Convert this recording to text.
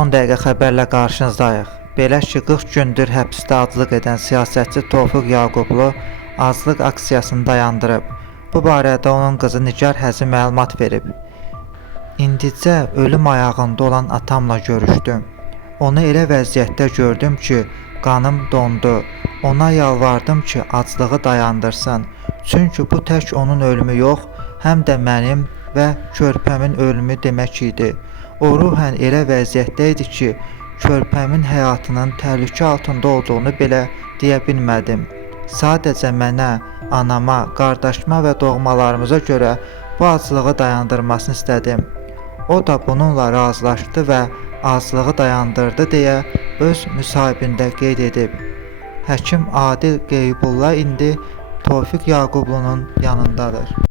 Son dəqiqə xəbərlə qarşınızdayıq. Belə ki, 40 gündür həbsdə aclıq edən siyasətçi Tofiq Yaqublu aclıq aksiyasını dayandırıb. Bu barədə onun qızı Nigar Həzi məlumat verib. İndicə ölüm ayağında olan atamla görüşdüm. Onu elə vəziyyətdə gördüm ki, qanım dondu. Ona yalvardım ki, aclığı dayandırsın. Çünki bu tək onun ölümü yox, həm də mənim və körpəmin ölümü demək idi. O ruhən elə vəziyyətdə idi ki, körpəmin həyatının təhlükə altında olduğunu belə deyə bilmədim. Sadəcə mənə, anama, qardaşıma və doğmalarımıza görə bu aclığı dayandırmasını istədim. O da bununla razılaşdı və aclığı dayandırdı deyə öz müsahibində qeyd edib. Həkim Adil Qeybullah indi Tofiq Yaqublunun yanındadır.